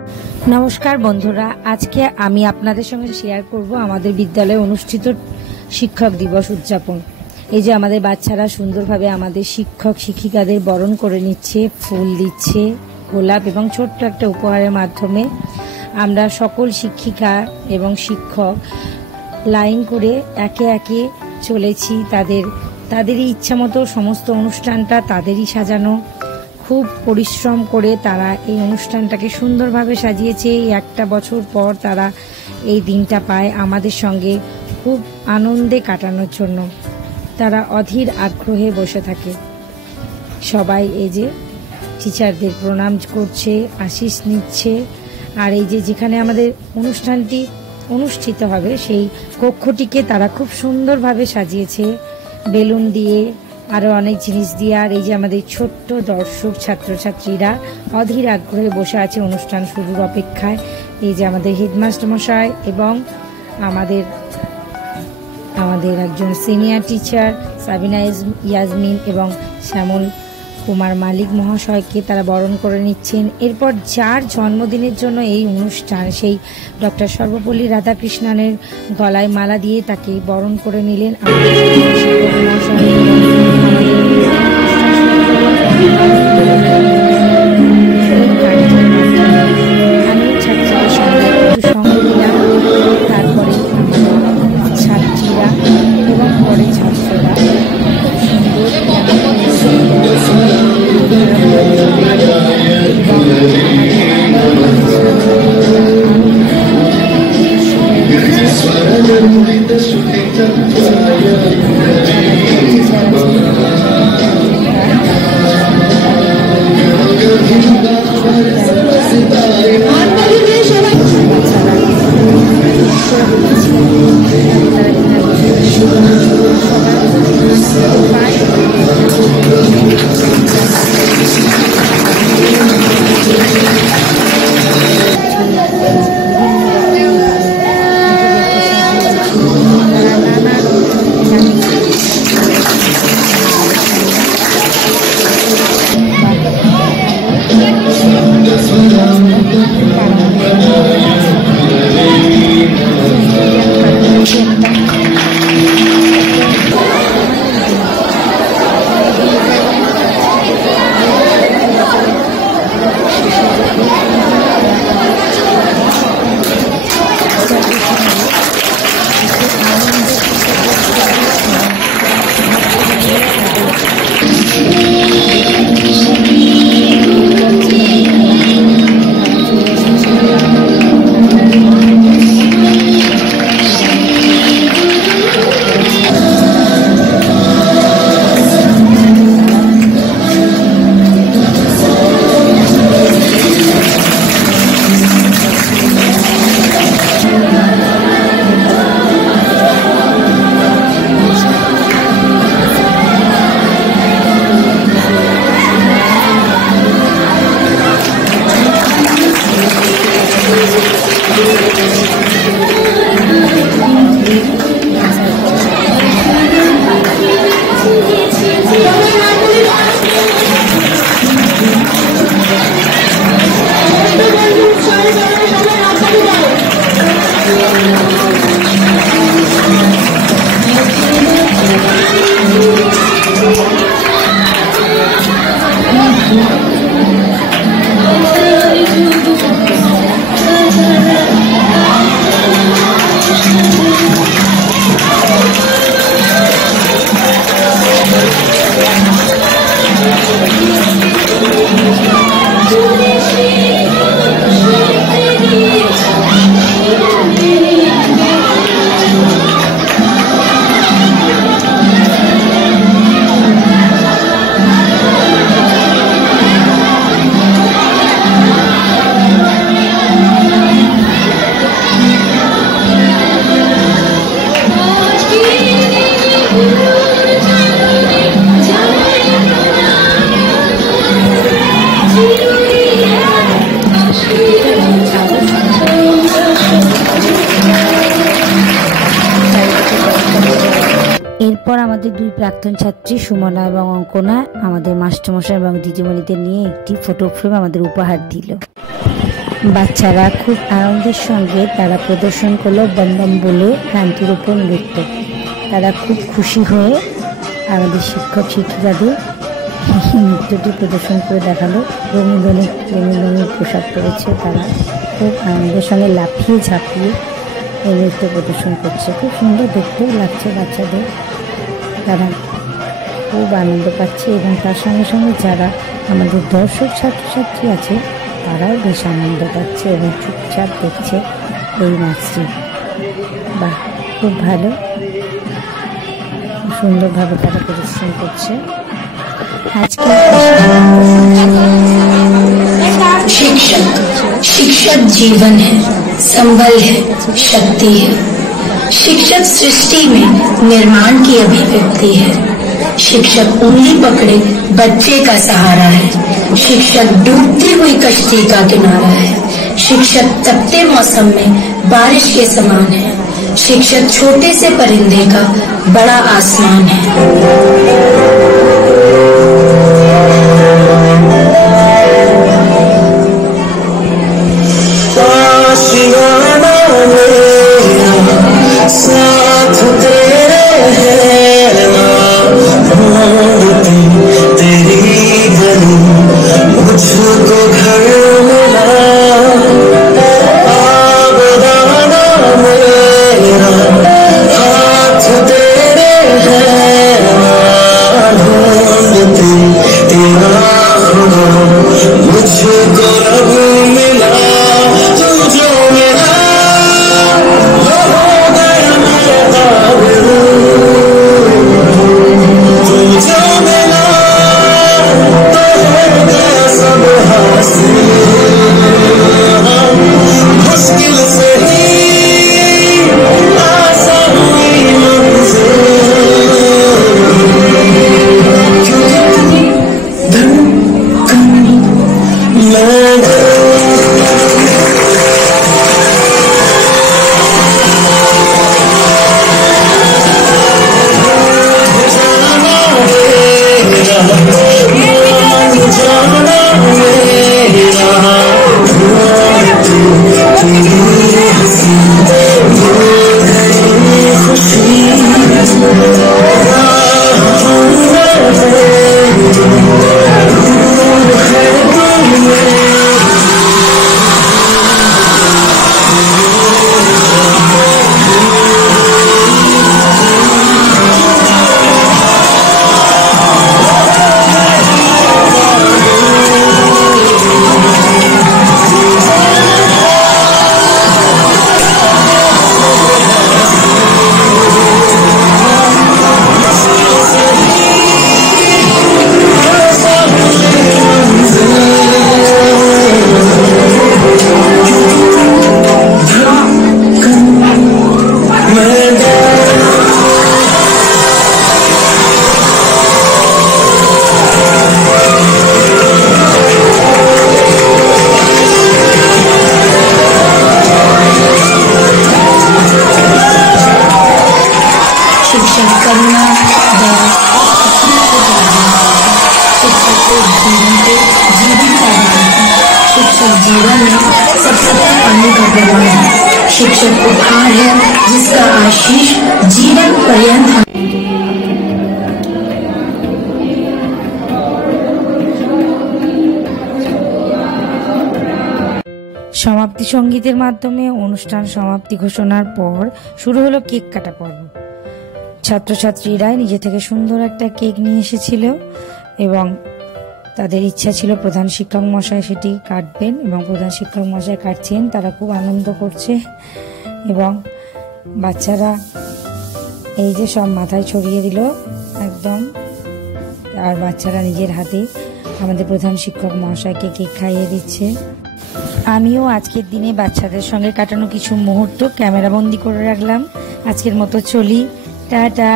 নমস্কার বন্ধুরা, আজকে আমি আপনাদের সঙ্গে শেয়ার করব আমাদের বিদ্যালয়ে অনুষ্ঠিত শিক্ষক দিবস উদযাপন। এই যে আমাদের বাচ্চারা সুন্দরভাবে আমাদের শিক্ষক শিক্ষিকাদের বরণ করে নিচ্ছে, ফুল দিচ্ছে, গোলাপ এবং ছোট্ট একটা উপহারের মাধ্যমে। আমরা সকল শিক্ষিকা এবং শিক্ষক লাইন করে একে একে চলেছি। তাদেরই ইচ্ছা মতো সমস্ত অনুষ্ঠানটা তাদেরই সাজানো। খুব পরিশ্রম করে তারা এই অনুষ্ঠানটাকে সুন্দরভাবে সাজিয়েছে। এই একটা বছর পর তারা এই দিনটা পায় আমাদের সঙ্গে খুব আনন্দে কাটানোর জন্য। তারা অধীর আগ্রহে বসে থাকে। সবাই এই যে টিচারদের প্রণাম করছে, আশিস নিচ্ছে। আর এই যে যেখানে আমাদের অনুষ্ঠানটি অনুষ্ঠিত হবে সেই কক্ষটিকে তারা খুব সুন্দরভাবে সাজিয়েছে বেলুন দিয়ে, আরো অনেক জিনিস দিয়ে। আর এই যে আমাদের ছোট্ট দর্শক ছাত্রছাত্রীরা অধীর আগ্রহে বসে আছে অনুষ্ঠান শুরুর অপেক্ষায়। এই যে আমাদের হেডমাস্টার মশাই এবং আমাদের একজন সিনিয়র টিচার সাবিনা ইয়াজমিন এবং শ্যামল কুমার মালিক মহাশয়কে তারা বরণ করে নিচ্ছেন। এরপর যার জন্মদিনের জন্য এই অনুষ্ঠান, সেই ডক্টর সর্বপল্লী রাধাকৃষ্ণনের গলায় মালা দিয়ে তাকে বরণ করে নিলেন তারপরে ছাত্রীরা এবং পরে ছাত্ররা এরপর আমাদের দুই প্রাক্তন ছাত্রী সুমনা এবং অঙ্কনা আমাদের মাস্টারমশাই এবং দিদিমণিদের নিয়ে একটি ফটো ফ্রেম আমাদের উপহার দিল। বাচ্চারা খুব আনন্দের সঙ্গে তারা প্রদর্শন করলো বম বম বলে ক্রান্তির উপর নৃত্য। তারা খুব খুশি হয়ে আমাদের শিক্ষক শিক্ষিকাদের নৃত্যটি প্রদর্শন করে দেখালো। রঙিন রঙিন পোশাক পরেছে, তারা খুব আনন্দের সঙ্গে লাফিয়ে ঝাঁপিয়ে এই নৃত্য প্রদর্শন করছে। খুব সুন্দর দেখতেও লাগছে বাচ্চাদের, তারা খুব আনন্দ পাচ্ছে এবং তার সঙ্গে সঙ্গে যারা আমাদের দর্শক ছাত্রছাত্রী আছে তারাও বেশ আনন্দ পাচ্ছে এবং চুপচাপ দেখছে এই নাচটি। বাহ, খুব ভালো, সুন্দরভাবে তারা প্রদর্শন করছে। আজকে शिक्षक जीवन है, संबल है, शक्ति है। शिक्षक सृष्टि में निर्माण की अभिव्यक्ति है। शिक्षक उंगली पकड़े बच्चे का सहारा है। शिक्षक डूबती हुई कश्ती का किनारा है। शिक्षक तपते मौसम में बारिश के समान है। शिक्षक छोटे से परिंदे का बड़ा आसमान है। जीवन में सबसे पानी का प्रवाह है। शिक्षक उपहार है जिसका आशीष जीवन पर्यंत। সমাপ্তি সঙ্গীতের মাধ্যমে অনুষ্ঠান সমাপ্তি ঘোষণার পর শুরু হলো কেক কাটা পর্ব। ছাত্রছাত্রীরাই নিজে থেকে সুন্দর একটা কেক নিয়ে এসেছিল এবং তাদের ইচ্ছা ছিল প্রধান শিক্ষক মশাই সেটি কাটবেন এবং প্রধান শিক্ষক মশাই কাটছেন। তারা খুব আনন্দ করছে এবং বাচ্চারা এই যে সব মাথায় ছড়িয়ে দিল একদম, আর বাচ্চারা নিজের হাতে আমাদের প্রধান শিক্ষক মহাশয়কে কেক খাইয়ে দিচ্ছে। আমিও আজকের দিনে বাচ্চাদের সঙ্গে কাটানো কিছু মুহূর্ত ক্যামেরাবন্দি করে রাখলাম। আজকের মতো চলি, টাটা।